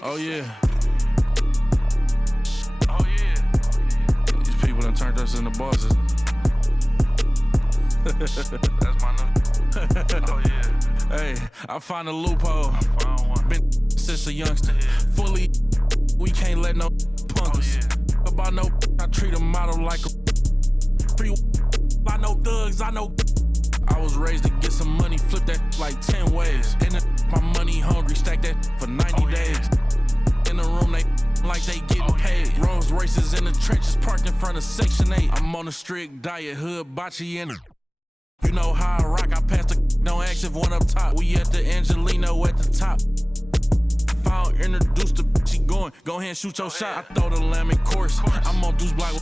Oh yeah. Oh yeah. These people done turned us into bosses. That's my new. Oh yeah. Hey, I find a loophole. Been since a youngster. Fully, we can't let no punk us. About no, I treat a model like a free. I know thugs, I know. I was raised to get some money, flip that like 10 ways. And my money hungry, stack that for 90 days. In the room, they like they getting paid. Rolls Royces in the trenches, parked in front of Section 8. I'm on a strict diet, hood, bocce in it. You know how I rock, I pass the don't ask if one up top. We at the Angelino at the top. Found introduced the she going, go ahead and shoot your shot. I throw the lamb in course, I'm on Deuce Block.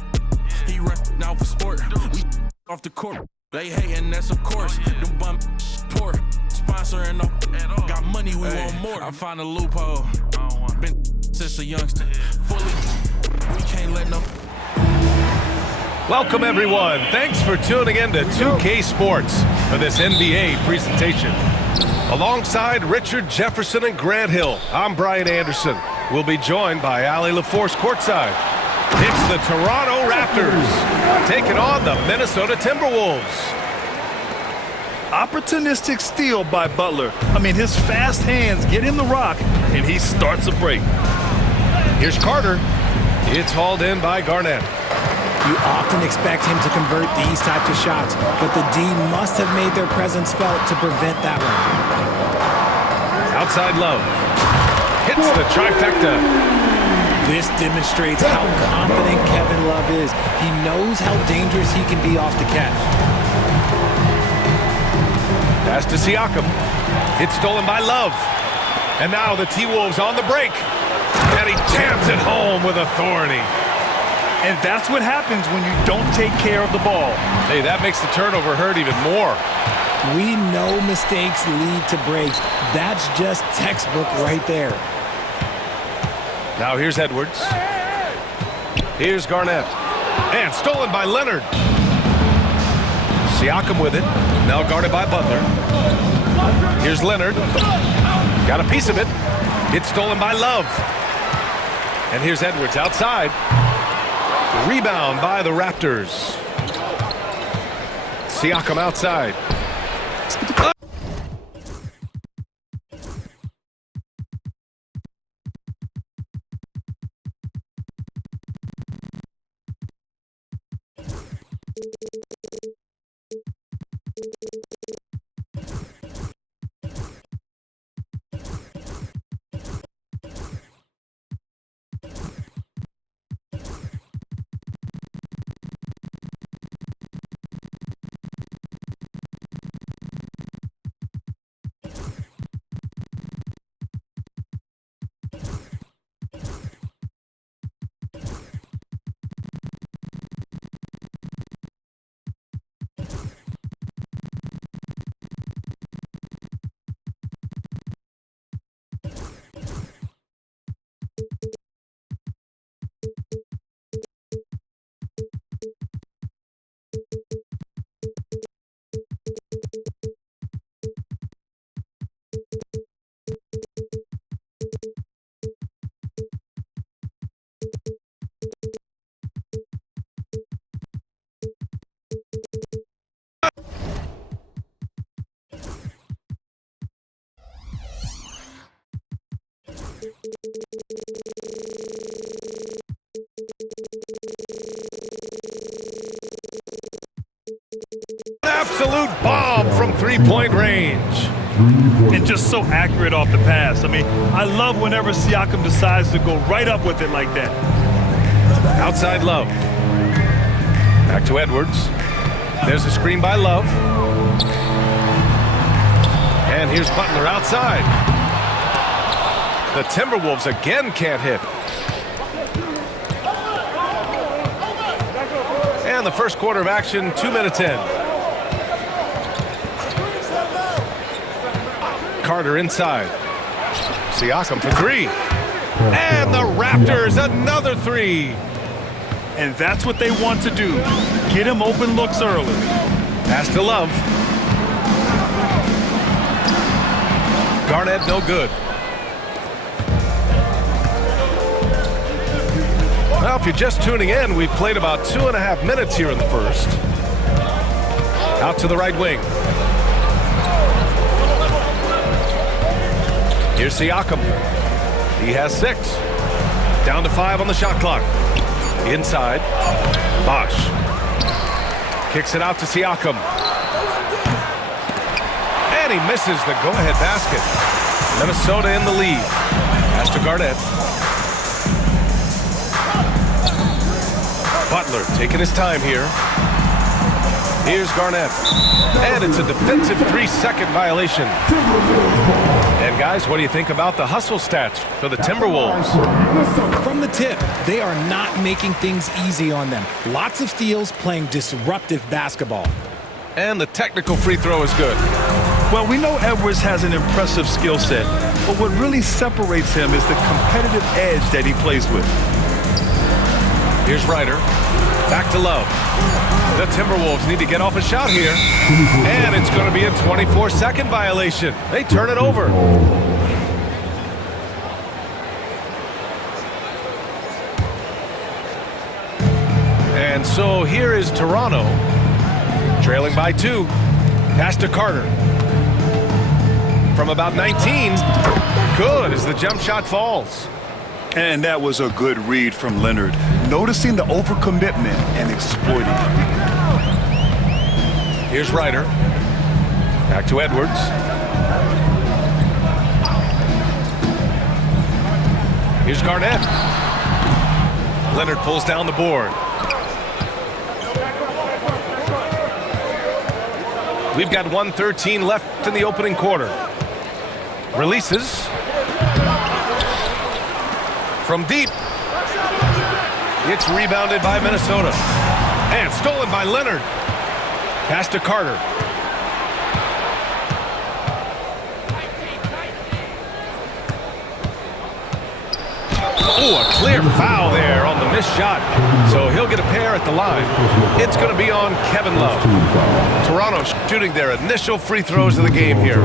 He run out for sport, we off the court. They hating, that's of course. Them bum poor, sponsoring up. Got money, we want more. I find a loophole. Been since a youngster. Fully, we can't let no. Welcome everyone. Thanks for tuning in to 2K Sports for this NBA presentation. Alongside Richard Jefferson and Grant Hill, I'm Brian Anderson. We'll be joined by Allie LaForce courtside. It's the Toronto Raptors taking on the Minnesota Timberwolves. Opportunistic steal by Butler. I mean, his fast hands get in the rock, and he starts a break. Here's Carter. It's hauled in by Garnett. You often expect him to convert these types of shots, but the D must have made their presence felt to prevent that one. Outside Love. Hits the trifecta. This demonstrates how confident Kevin Love is. He knows how dangerous he can be off the catch. Pass to Siakam. It's stolen by Love. And now the T-Wolves on the break. And he jams it home with authority. And that's what happens when you don't take care of the ball. Hey, that makes the turnover hurt even more. We know mistakes lead to breaks. That's just textbook right there. Now here's Edwards. Here's Garnett. And stolen by Leonard. Siakam with it. Now guarded by Butler. Here's Leonard. Got a piece of it. It's stolen by Love. And here's Edwards outside. Rebound by the Raptors. Siakam outside. Absolute bomb from three-point range. And just so accurate off the pass. I mean, I love whenever Siakam decides to go right up with it like that. Outside Love. Back to Edwards. There's a screen by Love. And here's Butler outside. The Timberwolves again can't hit. And the first quarter of action, 2 minutes in. Carter inside. Siakam for three. And the Raptors, another three. And that's what they want to do. Get him open looks early. Pass to Love. Garnett, no good. Well, if you're just tuning in, we've played about 2.5 minutes here in the first. Out to the right wing. Here's Siakam. He has 6. Down to 5 on the shot clock. Inside. Bosh. Kicks it out to Siakam. And he misses the go-ahead basket. Minnesota in the lead. Pass to Garnett. Butler taking his time here. Here's Garnett. And it's a defensive 3-second violation. And guys, what do you think about the hustle stats for the Timberwolves? From the tip, they are not making things easy on them. Lots of steals, playing disruptive basketball. And the technical free throw is good. Well, we know Edwards has an impressive skill set, but what really separates him is the competitive edge that he plays with. Here's Ryder. Back to Love. The Timberwolves need to get off a shot here. And it's going to be a 24-second violation. They turn it over. And so here is Toronto. Trailing by 2. Pass to Carter. From about 19. Good as the jump shot falls. And that was a good read from Leonard. Noticing the overcommitment and exploiting it. Here's Ryder. Back to Edwards. Here's Garnett. Leonard pulls down the board. We've got 1:13 left in the opening quarter. Releases. From deep. It's rebounded by Minnesota. And stolen by Leonard. Pass to Carter. Oh, a clear foul there on the missed shot. So he'll get a pair at the line. It's going to be on Kevin Love. Toronto shooting their initial free throws of the game here.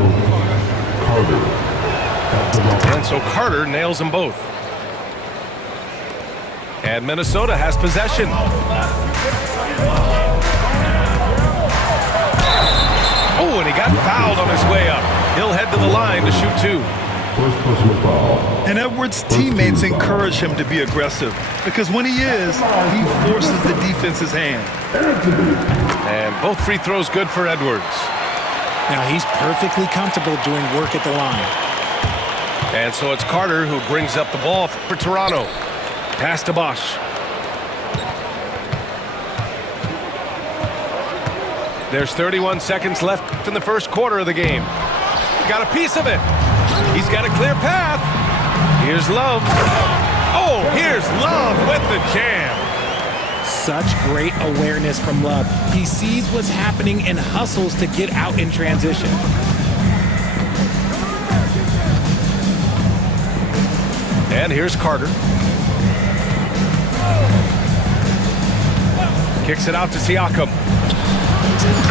And so Carter nails them both. And Minnesota has possession. Oh, and he got fouled on his way up. He'll head to the line to shoot 2. And Edwards' teammates encourage him to be aggressive because when he is, he forces the defense's hand. And both free throws good for Edwards. Now he's perfectly comfortable doing work at the line. And so it's Carter who brings up the ball for Toronto. Pass to Bosh. There's 31 seconds left in the first quarter of the game. Got a piece of it. He's got a clear path. Here's Love. Oh, here's Love with the jam. Such great awareness from Love. He sees what's happening and hustles to get out in transition. And here's Carter. Kicks it out to Siakam.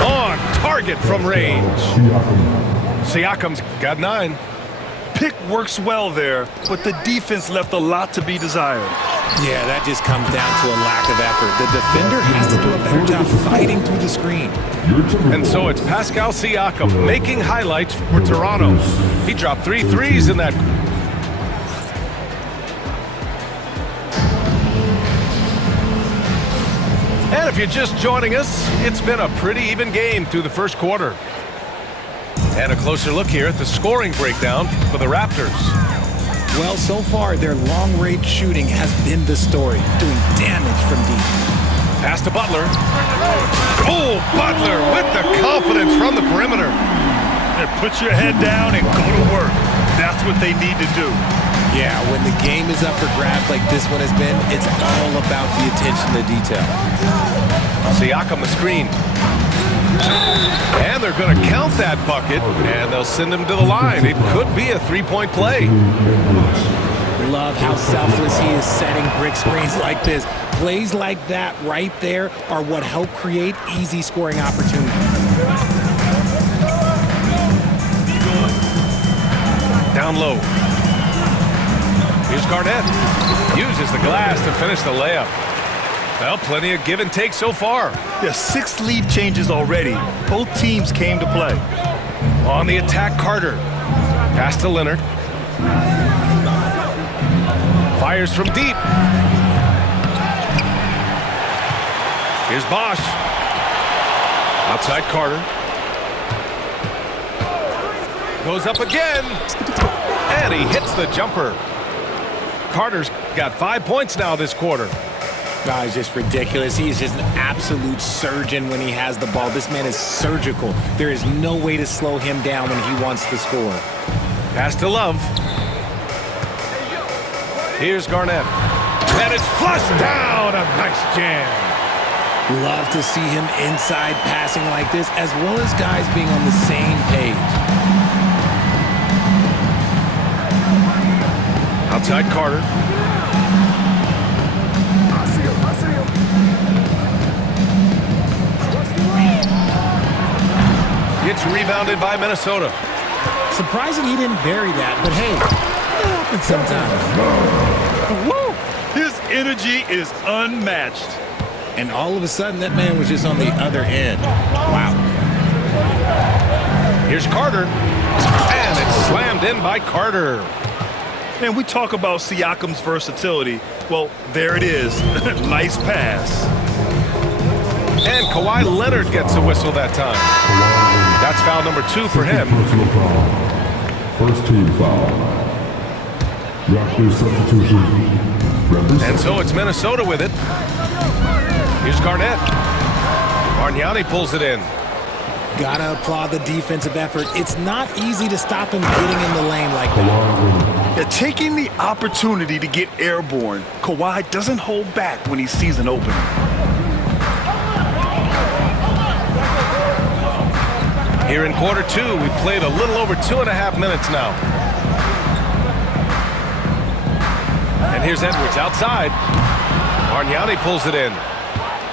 On target from range. Siakam's got 9. Pick works well there, but the defense left a lot to be desired. Yeah, that just comes down to a lack of effort. The defender has to do a better job fighting through the screen. And so it's Pascal Siakam making highlights for Toronto. He dropped 3 threes in that. And if you're just joining us, it's been a pretty even game through the first quarter. And a closer look here at the scoring breakdown for the Raptors. Well, so far, their long-range shooting has been the story, doing damage from deep. Pass to Butler. Oh, Butler with the confidence from the perimeter. And put your head down and go to work. That's what they need to do. Yeah, when the game is up for grabs like this one has been, it's all about the attention to detail. Siakam the screen. And they're going to count that bucket, and they'll send him to the line. It could be a 3-point play. Love how selfless he is setting brick screens like this. Plays like that right there are what help create easy scoring opportunities. Down low. Here's Garnett. Uses the glass to finish the layup. Well, plenty of give and take so far. There's 6 lead changes already. Both teams came to play. On the attack, Carter. Pass to Leonard. Fires from deep. Here's Bosch. Outside Carter. Goes up again. And he hits the jumper. Carter's got 5 points now this quarter. Oh, he's just ridiculous. He's just an absolute surgeon when he has the ball. This man is surgical. There is no way to slow him down when he wants to score. Pass to Love. Here's Garnett. And it's flushed down. A nice jam. Love to see him inside passing like this, as well as guys being on the same page. Outside Carter. Gets rebounded by Minnesota. Surprising he didn't bury that, but hey, it happens sometimes. Woo! His energy is unmatched. And all of a sudden, that man was just on the other end. Wow. Here's Carter. And it's slammed in by Carter. And we talk about Siakam's versatility. Well, there it is. Nice pass. And Kawhi Leonard gets a whistle that time. That's foul number 2 for him. First team foul. Raptors substitution. And so it's Minnesota with it. Here's Garnett. Bargnani pulls it in. Gotta applaud the defensive effort. It's not easy to stop him getting in the lane like that. They're taking the opportunity to get airborne. Kawhi doesn't hold back when he sees an opening. Here in quarter 2, we've played a little over 2.5 minutes now. And here's Edwards outside. Bargnani pulls it in.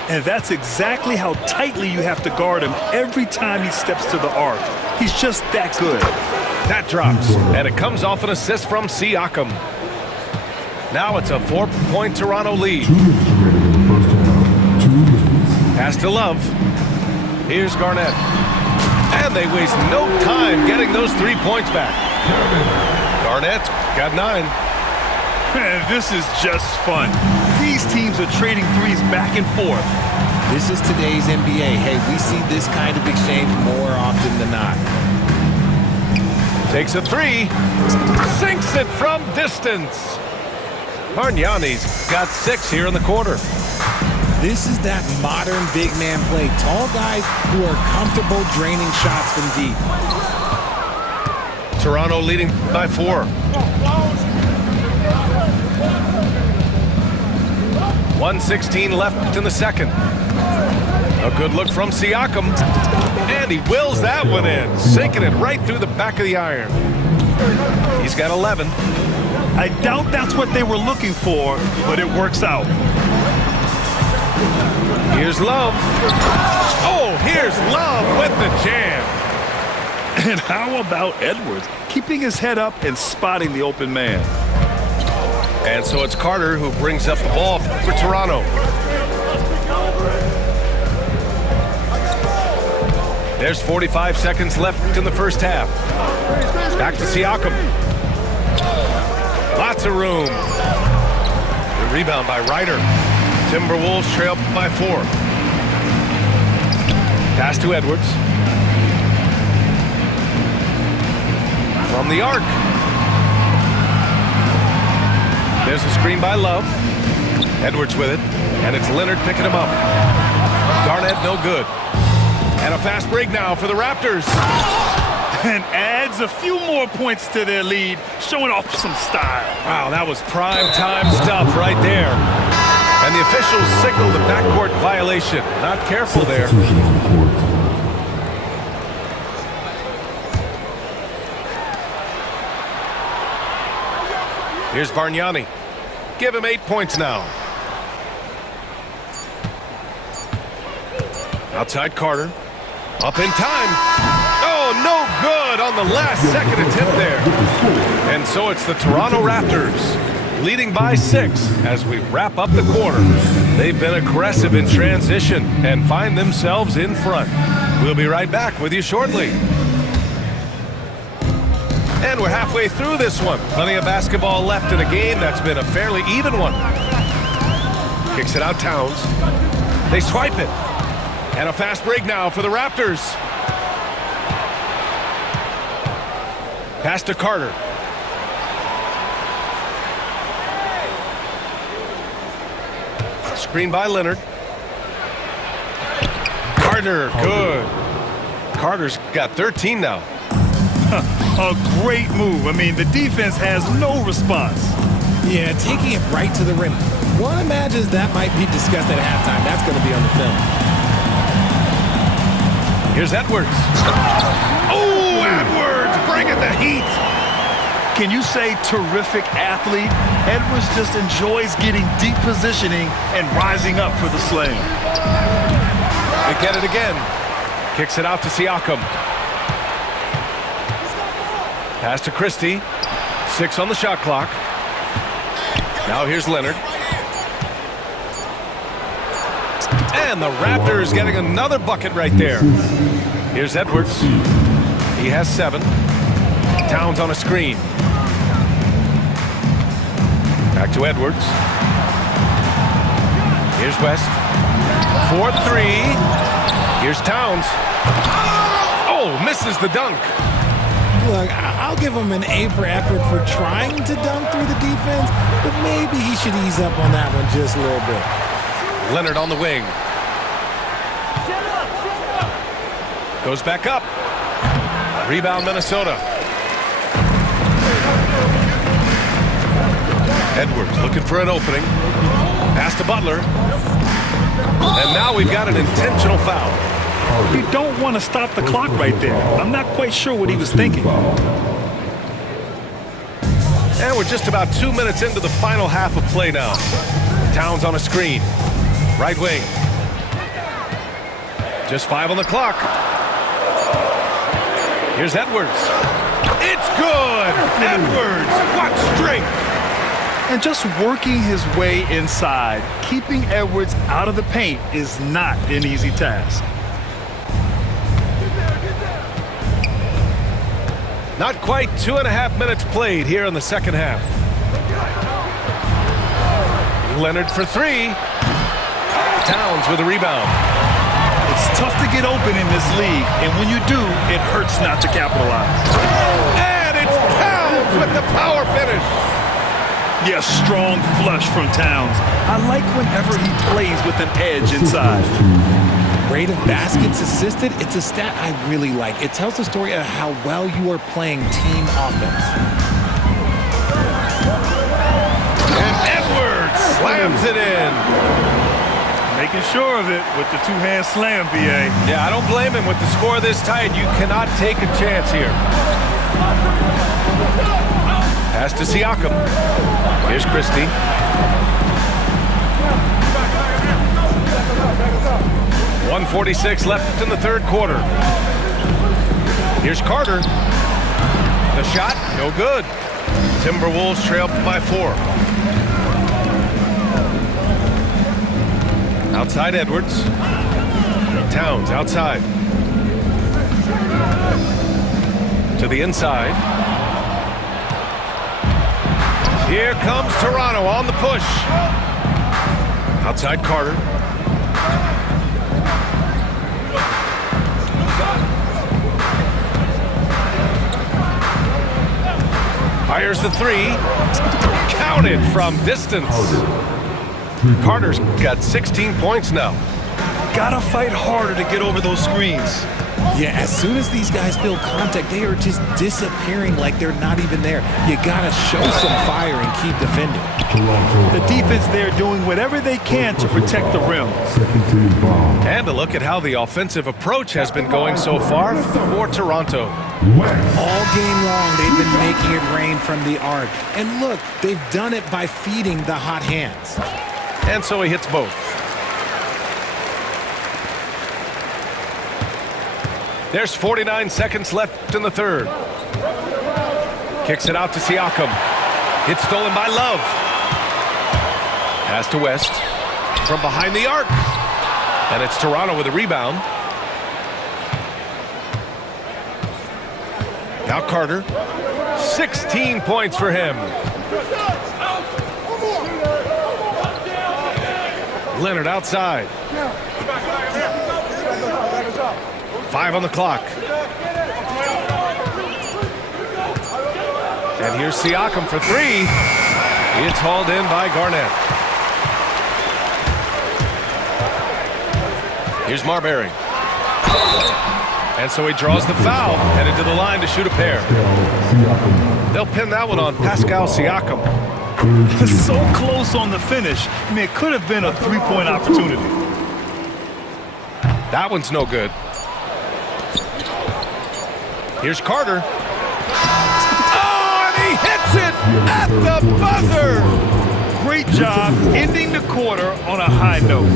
And that's exactly how tightly you have to guard him every time he steps to the arc. He's just that good. That drops, and it comes off an assist from Siakam. Now it's a 4-point Toronto lead. 2 minutes remaining in the first half. 2 minutes. Pass to Love. Here's Garnett. And they waste no time getting those 3 points back. Garnett got 9. And this is just fun. These teams are trading threes back and forth. This is today's NBA. Hey, we see this kind of exchange more often than not. Takes a 3. Sinks it from distance. Bargnani's got 6 here in the quarter. This is that modern big man play. Tall guys who are comfortable draining shots from deep. Toronto leading by 4. 1:16 left in the second. A good look from Siakam. And he wills that one in, sinking it right through the back of the iron. He's got 11. I doubt that's what they were looking for, but it works out. Here's Love. Oh, here's Love with the jam. And how about Edwards? Keeping his head up and spotting the open man. And so it's Carter who brings up the ball for Toronto. There's 45 seconds left in the first half. Back to Siakam. Lots of room. The rebound by Ryder. Timberwolves trail by 4. Pass to Edwards. From the arc. There's a screen by Love. Edwards with it. And it's Leonard picking him up. Garnett no good. And a fast break now for the Raptors. And adds a few more points to their lead, showing off some style. Wow, that was prime time stuff right there. And the officials signaled the backcourt violation. Not careful there. Substitution on the court. Here's Bargnani. Give him 8 points now. Outside Carter. Up in time. Oh, no good on the last second attempt there. And so it's the Toronto Raptors leading by 6 as we wrap up the quarter. They've been aggressive in transition and find themselves in front. We'll be right back with you shortly. And we're halfway through this one. Plenty of basketball left in a game that's been a fairly even one. Kicks it out Towns. They swipe it. And a fast break now for the Raptors. Pass to Carter. Screen by Leonard. Carter, good. Carter's got 13 now. A great move. I mean, the defense has no response. Yeah, taking it right to the rim. One imagines that might be discussed at halftime. That's going to be on the film. Here's Edwards. Oh, Edwards bringing the heat. Can you say terrific athlete? Edwards just enjoys getting deep positioning and rising up for the slam. They get it again. Kicks it out to Siakam. Pass to Christie. 6 on the shot clock. Now here's Leonard. And the Raptors getting another bucket right there. Here's Edwards. He has 7. Towns on a screen. Back to Edwards. Here's West. 4-3. Here's Towns. Oh, misses the dunk. Look, I'll give him an A for effort for trying to dunk through the defense, but maybe he should ease up on that one just a little bit. Leonard on the wing. Goes back up. Rebound Minnesota. Edwards looking for an opening. Pass to Butler. And now we've got an intentional foul. You don't want to stop the clock right there. I'm not quite sure what he was thinking. And we're just about 2 minutes into the final half of play now. Towns on a screen. Right wing. Just 5 on the clock. Here's Edwards. It's good! Edwards! What strength! And just working his way inside, keeping Edwards out of the paint is not an easy task. Not quite 2.5 minutes played here in the second half. Leonard for 3. Towns with a rebound. It's tough to get open in this league, and when you do, it hurts not to capitalize. And it's Towns with the power finish. Yes, strong flush from Towns. I like whenever he plays with an edge inside. Rate of baskets assisted, it's a stat I really like. It tells the story of how well you are playing team offense. And Edwards slams it in. Making sure of it with the two-hand slam, B.A. Yeah, I don't blame him with the score this tight. You cannot take a chance here. Pass to Siakam. Here's Christie. .146 left in the third quarter. Here's Carter. The shot, no good. Timberwolves trail by 4. Outside Edwards. Towns outside. To the inside. Here comes Toronto on the push. Outside Carter. Fires the 3. Counted from distance. Carter's got 16 points now. Gotta fight harder to get over those screens. Yeah, as soon as these guys feel contact, they are just disappearing like they're not even there. You gotta show some fire and keep defending. The defense there doing whatever they can to protect the rim. And a look at how the offensive approach has been going so far for Toronto. All game long, they've been making it rain from the arc. And look, they've done it by feeding the hot hands. And so he hits both. There's 49 seconds left in the third. Kicks it out to Siakam. It's stolen by Love. Pass to West. From behind the arc. And it's Toronto with a rebound. Now Carter. 16 points for him. Leonard outside. 5 on the clock. And here's Siakam for 3. It's hauled in by Garnett. Here's Marbury. And so he draws the foul, headed to the line to shoot a pair. They'll pin that one on Pascal Siakam. So close on the finish. I mean, it could have been a three-point opportunity. That one's no good. Here's Carter. Oh, and he hits it at the buzzer. Great job ending the quarter on a high note.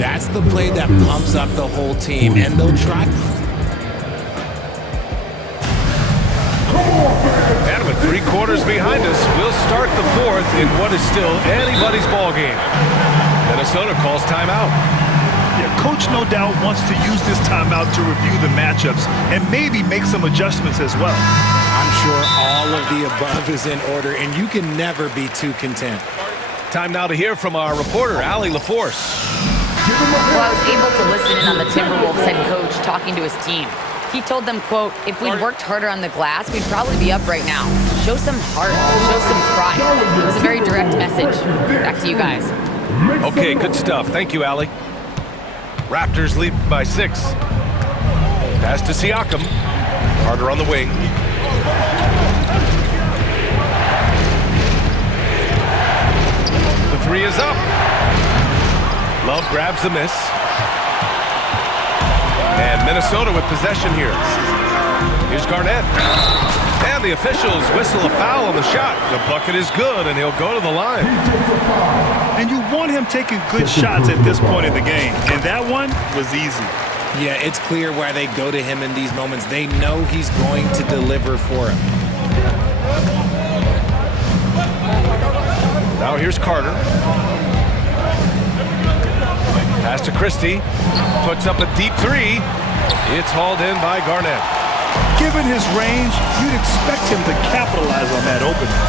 That's the play that pumps up the whole team, and they'll try. And with 3 quarters behind us, we'll start the fourth in what is still anybody's ball game. Minnesota calls timeout. Yeah, coach no doubt wants to use this timeout to review the matchups and maybe make some adjustments as well. I'm sure all of the above is in order, and you can never be too content. Time now to hear from our reporter, Allie LaForce. Well, I was able to listen in on the Timberwolves head coach talking to his team. He told them, quote, if we'd worked harder on the glass, we'd probably be up right now. Show some heart, show some pride. It was a very direct message. Back to you guys. Okay, good stuff. Thank you, Allie. Raptors lead by 6. Pass to Siakam. Carter on the wing. The 3 is up. Love grabs the miss. And Minnesota with possession here. Here's Garnett. And the officials whistle a foul on the shot. The bucket is good, and he'll go to the line. And you want him taking good shots at this point in the game. And that one was easy. Yeah, it's clear why they go to him in these moments. They know he's going to deliver for him. Now here's Carter. Pass to Christie. Puts up a deep 3. It's hauled in by Garnett. Given his range, you'd expect him to capitalize on that opening.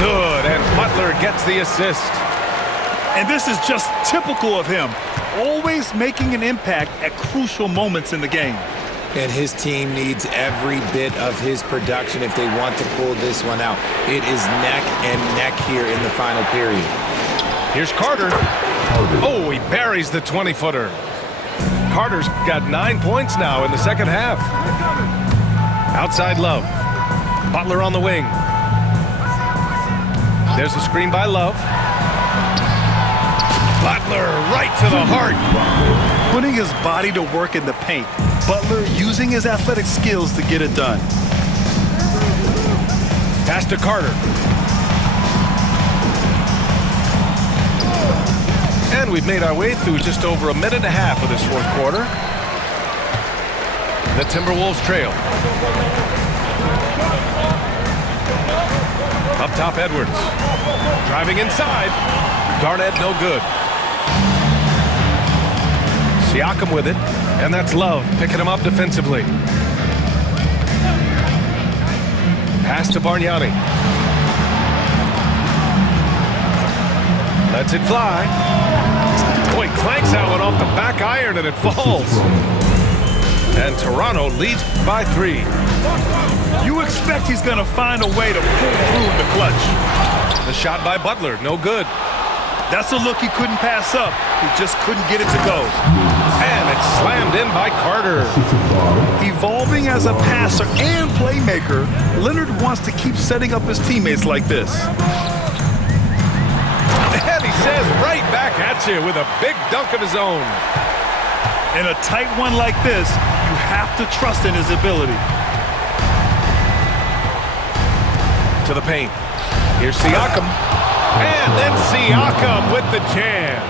Good, and Butler gets the assist. And this is just typical of him, always making an impact at crucial moments in the game. And his team needs every bit of his production if they want to pull this one out. It is neck and neck here in the final period. Here's Carter. Oh, he buries the 20-footer. Carter's got 9 points now in the second half. Outside Love. Butler on the wing. There's a screen by Love. Butler right to the heart. Putting his body to work in the paint. Butler using his athletic skills to get it done. Pass to Carter. And we've made our way through just over a minute and a half of this fourth quarter. The Timberwolves trail. Up top, Edwards. Driving inside. Garnett no good. Siakam with it. And that's Love picking him up defensively. Pass to Bargnani. Lets it fly. Boy, clanks that one off the back iron and it falls. And Toronto leads by 3. You expect he's going to find a way to pull through in the clutch. The shot by Butler, no good. That's a look he couldn't pass up. He just couldn't get it to go. And it's slammed in by Carter. Evolving as a passer and playmaker, Leonard wants to keep setting up his teammates like this. And he says right back at you with a big dunk of his own. In a tight one like this, you have to trust in his ability. To the paint. Here's Siakam. And then Siakam with the jam.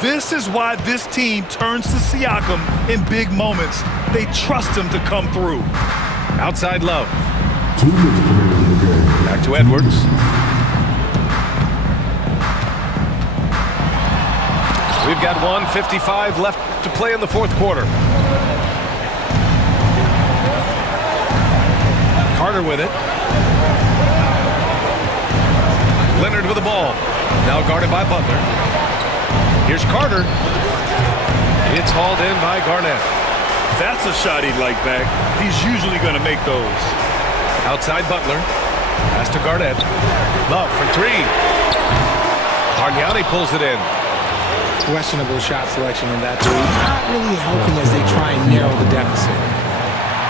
This is why this team turns to Siakam in big moments. They trust him to come through. Outside Love. 2 minutes remaining in the game. Back to Edwards. We've got 1:55 left to play in the fourth quarter. Carter with it. Leonard with the ball. Now guarded by Butler. Here's Carter. It's hauled in by Garnett. That's a shot he'd like back. He's usually going to make those. Outside Butler. Pass to Garnett. Love for three. Bargnani pulls it in. Questionable shot selection in that three. Not really helping as they try and narrow the deficit.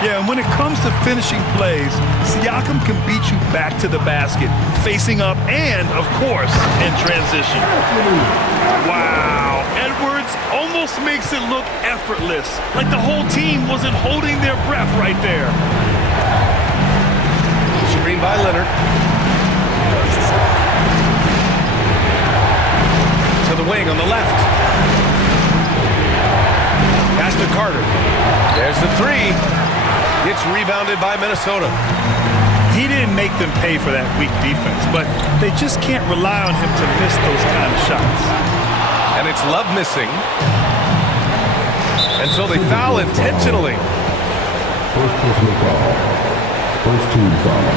Yeah, and when it comes to finishing plays, Siakam can beat you back to the basket, facing up and, of course, in transition. Wow, Edwards almost makes it look effortless, like the whole team wasn't holding their breath right there. Screen by Leonard. To the wing on the left. Pass to Carter. There's the three. It's rebounded by Minnesota. He didn't make them pay for that weak defense, but they just can't rely on him to miss those kind of shots. And it's Love missing. And so they foul intentionally. First personal foul. First team foul.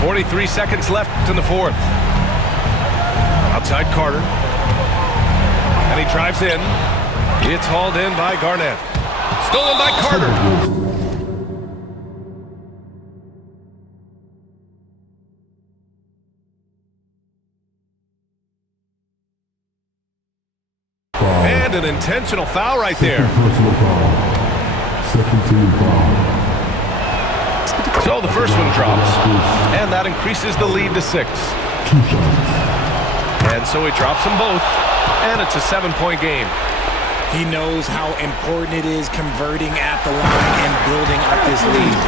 43 seconds left in the fourth. Outside Carter. And he drives in. It's hauled in by Garnett. Stolen by Carter. And an intentional foul right there. Personal foul. Second team foul. So the first one drops. And that increases the lead to 6. 2 shots. And so he drops them both. And it's a 7-point game. He knows how important it is converting at the line and building up this lead.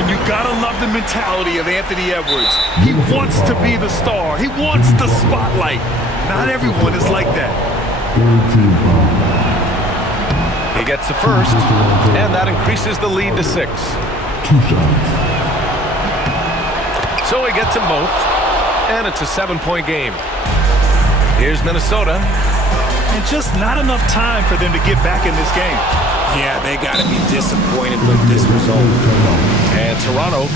And you gotta love the mentality of Anthony Edwards. He wants to be the star. He wants the spotlight. Not everyone is like that. Third team foul. He gets the first, and that increases the lead to 6. 2 shots. So he gets them both, and it's a 7-point game. Here's Minnesota. And just not enough time for them to get back in this game. Yeah, they got to be disappointed with this result. And Toronto